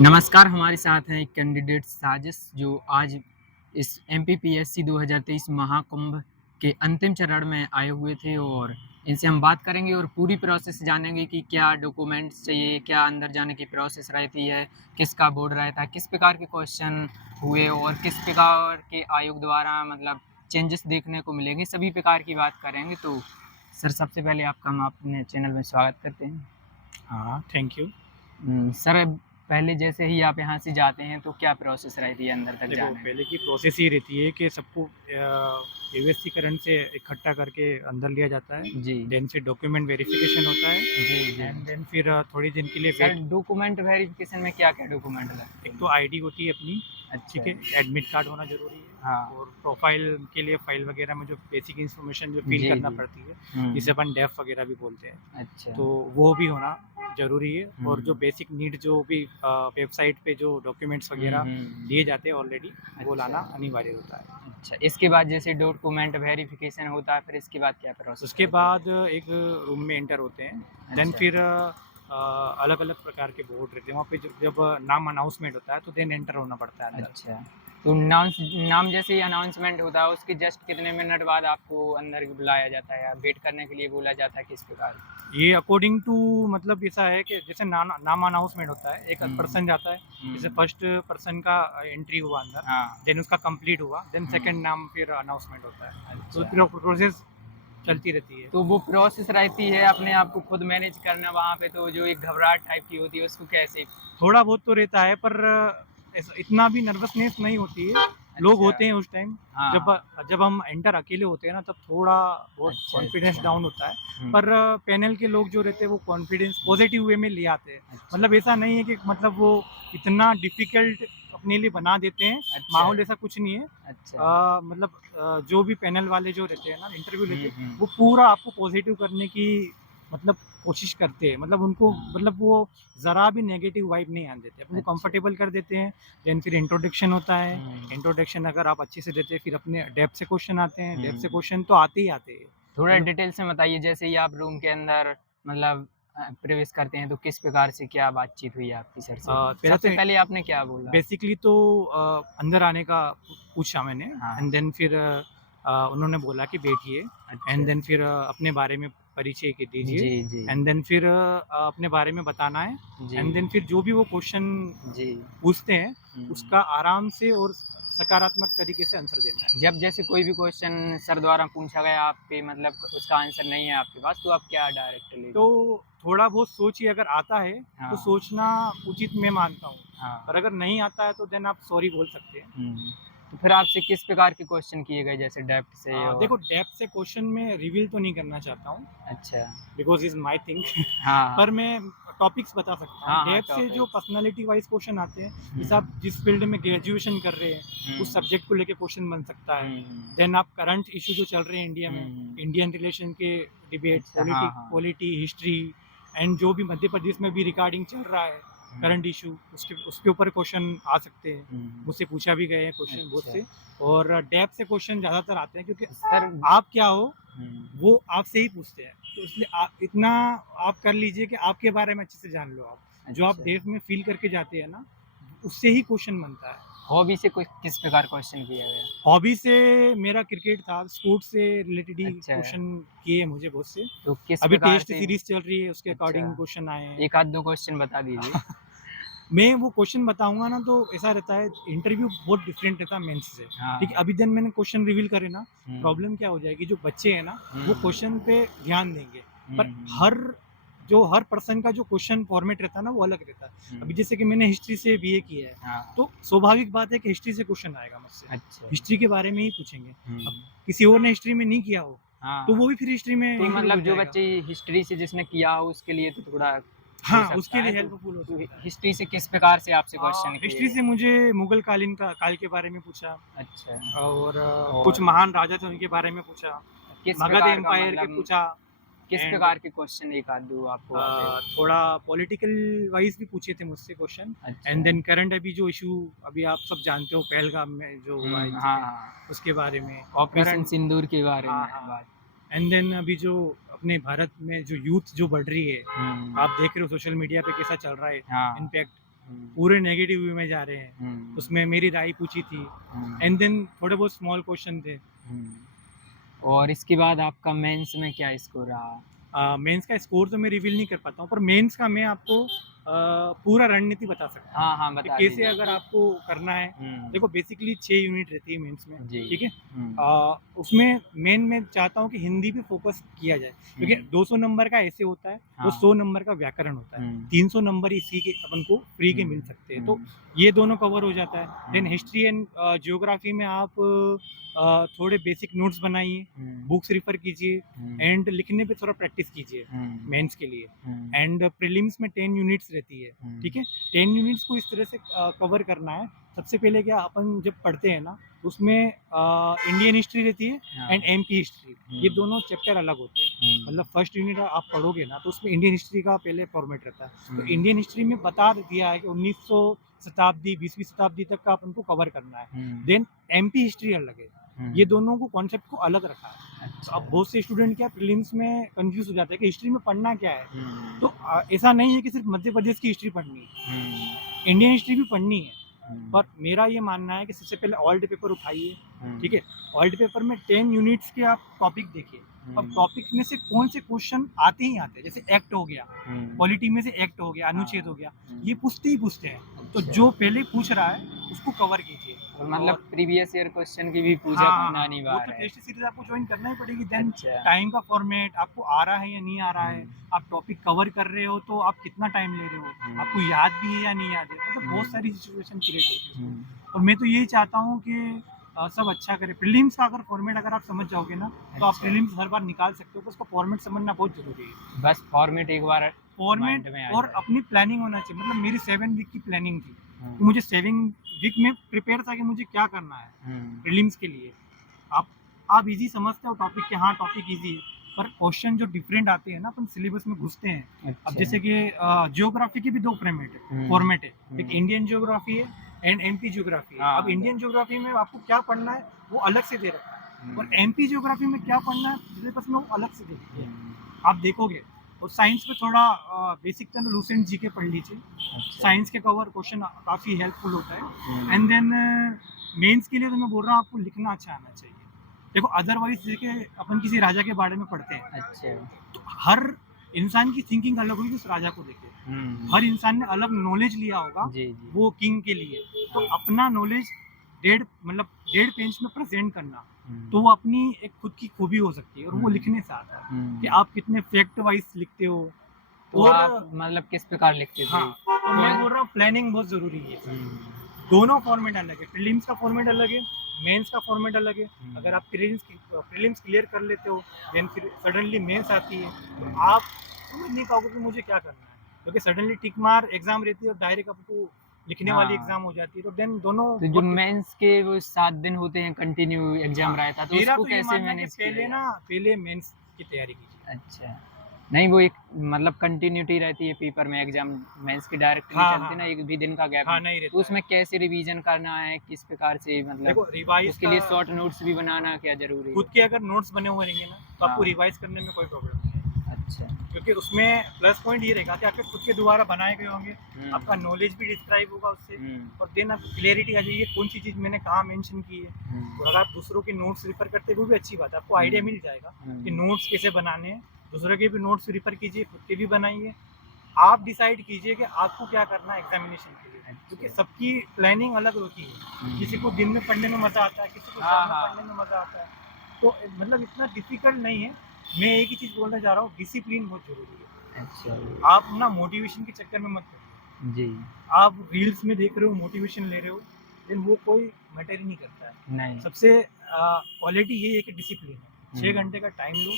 नमस्कार, हमारे साथ हैं एक कैंडिडेट साजिश जो आज इस एमपीपीएससी 2023 महाकुंभ के अंतिम चरण में आए हुए थे और इनसे हम बात करेंगे और पूरी प्रोसेस जानेंगे कि क्या डॉक्यूमेंट्स चाहिए, क्या अंदर जाने की प्रोसेस रहती है, किसका बोर्ड रहता है, किस प्रकार के क्वेश्चन हुए और किस प्रकार के आयोग द्वारा मतलब चेंजेस देखने को मिलेंगे, सभी प्रकार की बात करेंगे। तो सर, सबसे पहले आपका हम अपने चैनल में स्वागत करते हैं। हाँ, थैंक यू। सर, पहले जैसे ही आप यहाँ से जाते हैं तो क्या प्रोसेस रहती है अंदर तक देखो, जाने में? पहले की प्रोसेस ये रहती है कि सबको केवाईसी करंट से इकट्ठा करके अंदर लिया जाता है। जी। देन फिर डॉक्यूमेंट वेरिफिकेशन होता है जी, जी। एंड देन फिर थोड़ी दिन के लिए सर, वेट। डॉक्यूमेंट वेरिफिकेशन में क्या-क्या डॉक्यूमेंट लगते एक हैं? तो आईडी होती है अपनी, अच्छा। ठीक है, एडमिट कार्ड होना ज़रूरी है हाँ। और प्रोफाइल के लिए फ़ाइल वगैरह में जो बेसिक इन्फॉर्मेशन जो फ़िल जी, करना जी। पड़ती है, हुँ। जिसे अपन डेफ वगैरह भी बोलते हैं, अच्छा। तो वो भी होना ज़रूरी है। और जो हुँ। बेसिक नीड जो भी वेबसाइट पे जो डॉक्यूमेंट्स हुँ, वगैरह हुँ। दिए जाते हैं ऑलरेडी, वो अच्छा। लाना अनिवार्य होता है। अच्छा, इसके बाद जैसे डॉक्यूमेंट वेरिफिकेशन होता है, फिर इसके बाद क्या प्रोसेस उसके रहती है? बाद एक रूम में एंटर होते हैं। देन अच्छा। फिर अलग-अलग प्रकार के बोर्ड रहते हैं। वहाँ पे जब जब नाम अनाउंसमेंट होता है तो देन एंटर होना पड़ता है अंदर। अच्छा। तो नाम जैसे ही अनाउंसमेंट होता है, उसके जस्ट कितने मिनट बाद आपको अंदर बुलाया जाता है या वेट करने के लिए बोला जाता है, किस प्रकार? ये अकॉर्डिंग टू मतलब ऐसा है कि जैसे नाम अनाउंसमेंट होता है, एक हुँ। पर्सन जाता है, जैसे हुँ। फर्स्ट पर्सन का एंट्री हुआ अंदर, हाँ। देन उसका कंप्लीट हुआ, देन हुँ। सेकंड नाम फिर अनाउंसमेंट होता है। तो अच्छा। प्रोसेस चलती रहती है। तो वो प्रोसेस रहती है अपने आप को खुद मैनेज करना वहाँ पे, तो जो एक घबराहट टाइप की होती है उसको कैसे? थोड़ा बहुत तो रहता है पर ऐसा इतना भी नर्वसनेस नहीं होती है। लोग अच्छा। होते हैं उस टाइम, जब हाँ। जब हम एंटर अकेले होते हैं ना, तब थोड़ा बहुत अच्छा, कॉन्फिडेंस अच्छा। डाउन होता है। हुँ। पर पैनल के लोग जो रहते हैं वो कॉन्फिडेंस पॉजिटिव वे में ले आते हैं। अच्छा। मतलब ऐसा नहीं है कि मतलब वो इतना डिफ़िकल्ट अपने लिए बना देते हैं, अच्छा। माहौल ऐसा कुछ नहीं है। अच्छा। मतलब जो भी पैनल वाले जो रहते हैं ना, इंटरव्यू लेते हुँ, हैं, हुँ। वो पूरा आपको पॉजिटिव करने की मतलब कोशिश करते हैं। मतलब उनको मतलब वो ज़रा भी नेगेटिव वाइब नहीं आने देते, आपको अच्छा। कंफर्टेबल कर देते हैं। देन फिर इंट्रोडक्शन होता है। हुँ। इंट्रोडक्शन अगर आप अच्छे से देते हैं, फिर अपने डेप्थ से क्वेश्चन आते हैं। डेप्थ से हुँ। क्वेश्चन तो आते ही आते हैं। थोड़ा मतलब डिटेल्स में बताइए, जैसे ही आप रूम के अंदर मतलब प्रवेश करते हैं तो किस प्रकार से क्या बातचीत हुई आपकी सर से? पहले सबसे तो पहले आपने क्या बोला? बेसिकली तो अंदर आने का पूछा मैंने हाँ। एंड देन फिर उन्होंने बोला कि बैठिए एंड अच्छा। देन फिर अपने बारे में परिचय के दीजिए जी, जी। एंड देन फिर अपने बारे में बताना है जी। एंड देन फिर जो भी वो क्वेश्चन जी। पूछते हैं हुँ। उसका आराम से और सकारात्मक तरीके से आंसर देना है। जब जैसे कोई भी क्वेश्चन सर द्वारा पूछा गया आप पे मतलब उसका आंसर नहीं है आपके पास, तो आप क्या डायरेक्ट तो लेंगे? थोड़ा बहुत सोचिए, अगर आता है तो हाँ। सोचना उचित मैं मानता हूँ। हाँ। और अगर नहीं आता है तो देन आप सॉरी बोल सकते हैं। हुँ। तो फिर आपसे किस प्रकार के क्वेश्चन किए गए, जैसे डेप्थ से देखो, और? डेप्थ से क्वेश्चन में रिवील तो नहीं करना चाहता हूँ अच्छा। Because is my thing. हाँ, पर हाँ। मैं टॉपिक्स बता सकता हूँ। हाँ, हाँ, डेप्थ से जो टॉपिक्स। पर्सनैलिटी वाइज़ क्वेश्चन आते हैं, जैसे हुँ। आप जिस फील्ड में ग्रेजुएशन कर रहे हैं, उस हुँ। सब्जेक्ट को लेके क्वेश्चन बन सकता है। हुँ, हुँ। देन आप करंट इश्यू जो चल रहे हैं इंडिया में, हुँ। इंडियन रिलेशन के डिबेट, अच्छा, हाँ, हाँ। पॉलिटी, हिस्ट्री एंड जो भी मध्य प्रदेश में भी रिगार्डिंग चल रहा है, हुँ। करंट इश्यू, उसके उसके ऊपर क्वेश्चन आ सकते हैं। हुँ। मुझसे पूछा भी गए हैं क्वेश्चन बहुत अच्छा। से। और डेप्थ से क्वेश्चन ज़्यादातर आते हैं क्योंकि सर। आप क्या हो हुँ। वो आपसे ही पूछते हैं। तो इसलिए इतना आप कर लीजिए कि आपके बारे में अच्छे से जान लो आप। जो आप अच्छा। देश में फ़ील करके जाते हैं ना, उससे ही क्वेश्चन बनता है। हॉबी से कोई किस प्रकार क्वेश्चन किया गया? हॉबी से मेरा क्रिकेट था, स्पोर्ट्स से रिलेटेड ही अच्छा। क्वेश्चन किए मुझे बहुत से। तो किस अभी प्रकार टेस्ट से? सीरीज़ चल रही है, उसके अच्छा। अकॉर्डिंग क्वेश्चन आए हैं। 1 आध 2 क्वेश्चन बता दीजिए। मैं वो क्वेश्चन बताऊँगा ना तो ऐसा रहता है, इंटरव्यू बहुत डिफरेंट रहता है मेंस से। ठीक है, हाँ। अभी जब मैंने क्वेश्चन रिवील करे ना, हुँ। प्रॉब्लम क्या हो जाएगी, जो बच्चे हैं ना वो हुँ। क्वेश्चन पे ध्यान देंगे। हुँ, पर हुँ। हर पर्सन का जो क्वेश्चन फॉर्मेट रहता है ना वो अलग रहता है। हुँ। अभी जैसे कि मैंने हिस्ट्री से बीए किया है, हाँ। तो स्वाभाविक बात है कि हिस्ट्री से क्वेश्चन आएगा मुझसे। अच्छा। हिस्ट्री के बारे में ही पूछेंगे। हुँ। अब किसी और ने हिस्ट्री में नहीं किया हो, तो हाँ। वो भी फिर हिस्ट्री में तो इंक्लूड मतलब हो जो जाएगा। बच्चे हिस्ट्री से जिसने किया हो उसके लिए तो थोड़ा हो हाँ, सकता उसके है। लिए तो हेल्पफुल हो सकता है। हिस्ट्री से किस प्रकार से आपसे क्वेश्चन किए हिस्ट्री गए? से मुझे मुगल काल के बारे में पूछा अच्छा। और कुछ और महान राजा थे उनके बारे में पूछा, किस मगध प्रकार का एम्पायर के मतलब पूछा किस एंड प्रकार के क्वेश्चन 1 आध 2 आपको आते हो? थोड़ा पॉलिटिकल वाइज़ भी पूछे थे मुझसे क्वेश्चन अच्छा। एंड देन करंट अभी जो इश्यू अभी आप सब जानते हो पहलगाम में जो हुआ हाँ, इंसिडेंट, हाँ। उसके बारे में ऑपरेशन करंट। सिंदूर के बारे हाँ, में हाँ। बात। एंड देन अभी जो अपने भारत में जो यूथ जो बढ़ रही है, हुँ। आप देख रहे हो सोशल मीडिया पे कैसा चल रहा है हाँ। इनफैक्ट पूरे नेगेटिव वे में जा रहे हैं। उसमें मेरी राय पूछी थी एंड देन थोड़े बहुत स्मॉल क्वेश्चन थे। और इसके बाद आपका मेंस में क्या स्कोर रहा? मेंस का स्कोर तो मैं रिवील नहीं कर पाता हूँ, पर मेंस का मैं आपको पूरा रणनीति बता सकता हूँ हाँ कि बता कैसे दीजिए। अगर आपको करना है। देखो बेसिकली 6 यूनिट रहती है मेंस में, जी। ठीक है। उसमें मेन मैं चाहता हूँ कि हिंदी पे फोकस किया जाए, क्योंकि 200 नंबर का ऐसे होता है, वो हाँ। 100 नंबर का व्याकरण होता है। 300 नंबर इसी के अपन को फ्री के मिल सकते हैं, तो ये दोनों कवर हो जाता है। देन हिस्ट्री एंड ज्योग्राफी में आप थोड़े बेसिक नोट्स बनाइए, बुक्स रिफर कीजिए एंड लिखने पे थोड़ा प्रैक्टिस कीजिए मेंस के लिए। एंड प्रीलिम्स में 10 यूनिट्स रहती है, ठीक है। 10 यूनिट्स को इस तरह से कवर करना है। सबसे पहले क्या अपन जब पढ़ते हैं ना, उसमें इंडियन हिस्ट्री रहती है एंड एमपी हिस्ट्री, ये दोनों चैप्टर अलग होते हैं। मतलब फर्स्ट यूनिट आप पढ़ोगे ना, तो उसमें इंडियन हिस्ट्री का पहले फॉर्मेट रहता है। तो इंडियन हिस्ट्री में बता दिया है कि 1900 शताब्दी 20वीं शताब्दी तक का अपन को कवर करना है। देन एमपी हिस्ट्री अलग है। ये दोनों को कॉन्सेप्ट को अलग रखा है। तो अब बहुत से स्टूडेंट क्या प्रीलिम्स में कंफ्यूज हो जाते हैं कि हिस्ट्री में पढ़ना क्या है। तो ऐसा नहीं है कि सिर्फ मध्य प्रदेश की हिस्ट्री पढ़नी है, इंडियन हिस्ट्री भी पढ़नी है। पर मेरा ये मानना है कि सबसे पहले ऑल्ड पेपर उठाइए, ठीक है। ऑल्ड पेपर में 10 यूनिट्स के आप टॉपिक देखिए। अब टॉपिक में से कौन से क्वेश्चन आते ही आते हैं, जैसे एक्ट हो गया, पॉलिटी में से एक्ट हो गया, अनुच्छेद हो गया, ये पूछते ही पूछते हैं। तो जो पहले पूछ रहा है उसको कवर कीजिए। और मतलब प्रीवियस ईयर क्वेश्चन की भी पूजा करना वो अनिवार्य तो है। टेस्ट सीरीज आपको ज्वाइन करना ही पड़ेगी। देन अच्छा। टाइम का फॉर्मेट आपको आ रहा है या नहीं आ रहा है, आप टॉपिक कवर कर रहे हो तो आप कितना टाइम ले रहे हो, आपको याद भी है या नहीं याद है, मतलब बहुत सारी सिचुएशन क्रिएट होती है। और मैं तो यही चाहता हूँ कि सब अच्छा करे। प्रीलिम्स का अगर फॉर्मेट अगर आप समझ जाओगे ना, तो आप प्रीलिम्स हर बार निकाल सकते हो, तो उसका फॉर्मेट समझना बहुत जरूरी है। बस फॉर्मेट एक बार फॉर्मेट mind में आ और जाए। अपनी प्लानिंग होना चाहिए। मतलब मेरी 7 वीक की प्लानिंग थी, तो मुझे 7 वीक में प्रिपेयर था कि मुझे क्या करना है प्रीलिम्स के लिए। आप इजी समझते हो टॉपिक के, हाँ टॉपिक इजी है, पर क्वेश्चन जो डिफरेंट आते हैं ना, अपन सिलेबस में घुसते हैं। अच्छा। अब जैसे कि जियोग्राफी के भी 2 फॉर्मेट है, एक इंडियन जियोग्राफी है एंड एमपी जियोग्राफी है। हाँ, अब इंडियन जियोग्राफी में आपको क्या पढ़ना है वो अलग से दे रखा है, और एमपी जियोग्राफी में क्या पढ़ना है सिलेबस में वो अलग से दे रखा है। आप देखोगे। और साइंस में थोड़ा बेसिक तो लूसेंट जीके पढ़ लीजिए। साइंस के कवर क्वेश्चन काफ़ी हेल्पफुल होता है। एंड देन मेंस के लिए तो मैं बोल रहा हूँ आपको लिखना अच्छा आना चाहिए। देखो अदरवाइज जैसे अपन किसी राजा के बारे में पढ़ते हैं, अच्छा। तो हर इंसान की थिंकिंग अलग होगी। उस राजा को देखे, हर इंसान ने अलग नॉलेज लिया होगा जी, जी। वो किंग के लिए। तो अपना नॉलेज डेढ़ पेज में प्रेजेंट करना, तो वो अपनी एक खुद की खूबी हो सकती है, और वो लिखने से आता है कि आप कितने फैक्ट वाइज लिखते हो। तो और आप मतलब किस प्रकार लिखते थे? हाँ, तो मैं बोल रहा हूँ प्लानिंग बहुत जरूरी है। दोनों फॉर्मेट अलग है, प्रीलिम्स का फॉर्मेट अलग है, मेंस का फॉर्मेट अलग है। अगर आप प्रीलिम्स क्लियर कर लेते हो, देन फिर सडनली मेंस आती है, तो आप समझ नहीं पाओगे कि मुझे क्या करना है, क्योंकि सडनली टिक मार एग्जाम रहती है और डायरेक्ट आपको लिखने वाली एग्जाम हो जाती है। तो देन दोनों तो जो मेंस के वो 7 दिन होते हैं कंटिन्यू एग्जाम रहता, तो मेरा उसको तो ये कैसे मानना है मैनेज कि पहले मेंस की तैयारी कीजिए। अच्छा। नहीं वो एक मतलब कंटिन्यूटी रहती है पेपर में, एग्जाम मेंस की डायरेक्टली चलती ना, एक भी दिन का गैप नहीं रहता तो उसमें कैसे रिवीजन करना है, किस प्रकार से मतलब देखो रिवाइज उसके लिए शॉर्ट नोट्स भी बनाना क्या जरूरी है? खुद के अगर नोट्स बने हुए रहेंगे ना, तो आपको रिवाइज करने में कोई प्रॉब्लम नहीं है। अच्छा। क्योंकि उसमें प्लस पॉइंट ये रहेगा कि आपके खुद के द्वारा बनाए गए होंगे, आपका नॉलेज भी डिस्क्राइब होगा उससे, और देन आपको क्लियरिटी आ जाएगी कौन सी चीज़ मैंने कहाँ मेंशन की है। और अगर आप दूसरों के नोट्स रिफर करते हैं वो भी अच्छी बात है, आपको आइडिया मिल जाएगा कि नोट्स कैसे बनाने हैं। दूसरों के भी नोट्स रिफर कीजिए, खुद के भी बनाइए। आप डिसाइड कीजिए कि आपको क्या करना है एग्जामिनेशन के लिए, क्योंकि सबकी प्लानिंग अलग होती है। किसी को दिन में पढ़ने में मज़ा आता है, किसी को शाम में पढ़ने में मज़ा आता है। तो मतलब इतना डिफिकल्ट नहीं है। मैं एक ही चीज़ बोलना चाह रहा हूँ, डिसिप्लिन बहुत जरूरी है। अच्छा। आप ना मोटिवेशन के चक्कर में मत पड़िए जी। आप रील्स में देख रहे हो, मोटिवेशन ले रहे हो, लेकिन वो कोई मैटर ही नहीं करता है। नहीं। सबसे क्वालिटी ये है कि डिसिप्लिन है। 6 घंटे का टाइम लो,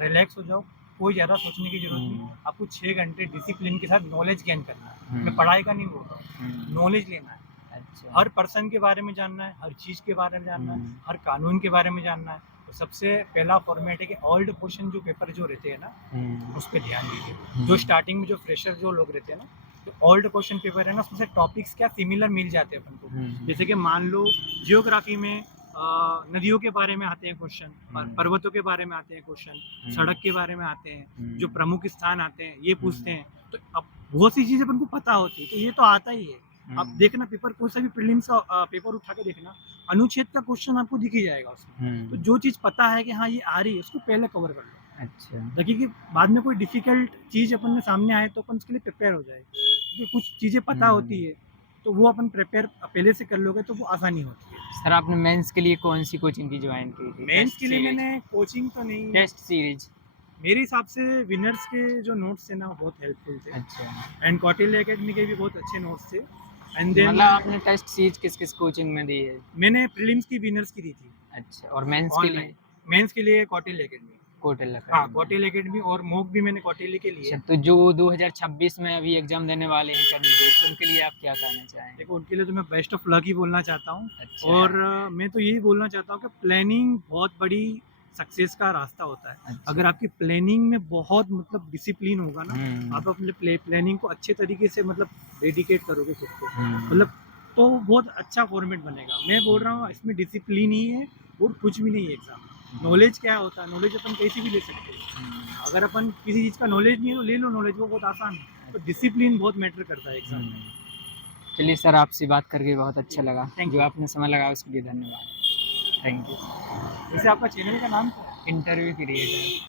रिलैक्स हो जाओ, कोई ज़्यादा सोचने की जरूरत नहीं। आपको 6 घंटे डिसिप्लिन के साथ नॉलेज गेन करना है। मैं पढ़ाई का नहीं बोल रहा हूँ, नॉलेज लेना है। अच्छा। हर पर्सन के बारे में जानना है, हर चीज़ के बारे में जानना है, हर कानून के बारे में जानना है। तो सबसे पहला फॉर्मेट है कि ओल्ड क्वेश्चन जो पेपर जो रहते हैं ना, उस पर ध्यान दीजिए। जो स्टार्टिंग में जो फ्रेशर जो लोग रहते हैं ना, तो ओल्ड क्वेश्चन पेपर है ना, उसमें से टॉपिक्स क्या सिमिलर मिल जाते हैं अपन को। जैसे कि मान लो जियोग्राफी में नदियों के बारे में आते हैं क्वेश्चन, पर्वतों के बारे में आते हैं क्वेश्चन, सड़क के बारे में आते हैं, जो प्रमुख स्थान आते हैं ये पूछते हैं। तो अब बहुत सी चीज़ें अपन को पता होती है, तो ये तो आता ही है। आप हम्म, देखना पेपर, कोई सा भी प्रीलिम्स का पेपर उठा के देखना, अनुच्छेद का क्वेश्चन आपको दिख ही जाएगा उसमें। तो जो चीज़ पता है कि हाँ ये आ रही है, उसको पहले कवर कर लो, अच्छा ताकि कि बाद में कोई डिफिकल्ट चीज़ अपन के सामने आए तो अपन उसके लिए प्रिपेयर हो जाए। क्योंकि कुछ चीज़ें पता होती है, तो वो अपन प्रिपेयर पहले से कर लोगे तो वो आसानी होती है। सर आपने मेंस के लिए कौन सी कोचिंग की ज्वाइन की थी? मेंस के लिए मैंने कोचिंग तो नहीं, टेस्ट सीरीज। मेरे हिसाब से विनर्स के जो नोट्स थे ना बहुत हेल्पफुल थे, अच्छा, एंड कौटिल्य एकेडमी के भी बहुत अच्छे नोट्स थे। एंड देन मतलब आपने टेस्ट सीरीज किस किस कोचिंग में दी है? मैंने प्रीलिम्स की विनर्स की दी थी अच्छा, और मेंस के लिए? ऑनलाइन। मेंस के लिए कौटिल्य एकेडमी, कोटल हाँ अकेडमी। कौटिल्य एकेडमी, और मॉक भी मैंने कौटिल्य के लिए। अच्छा, तो जो 2026 में अभी एग्जाम देने वाले हैं कैंडिडेट्स, उनके लिए आप क्या कहना चाहेंगे? देखो उनके लिए तो मैं बेस्ट ऑफ लक ही बोलना चाहता हूँ। अच्छा। और मैं तो यही बोलना चाहता हूँ कि प्लानिंग बहुत बड़ी सक्सेस का रास्ता होता है। अच्छा। अगर आपकी प्लानिंग में बहुत मतलब डिसिप्लिन होगा ना, हम्म, आप अपने प्लानिंग को अच्छे तरीके से मतलब डेडिकेट करोगे खुद को, हम्म, मतलब तो बहुत अच्छा फॉर्मेट बनेगा। मैं बोल रहा हूँ इसमें डिसिप्लिन ही है और कुछ भी नहीं है एग्जाम में। नॉलेज क्या होता है, नॉलेज अपन कैसे भी ले सकते हैं। अगर अपन किसी चीज़ का नॉलेज नहीं है तो ले लो नॉलेज, वो बहुत आसान है। तो डिसिप्लिन बहुत मैटर करता है एग्जाम में। चलिए सर, आपसे बात करके बहुत अच्छा लगा। Thank जो you. आपने समय लगाया उसके लिए धन्यवाद। Thank you. वैसे आपका चैनल का नाम क्या है? Interview creator.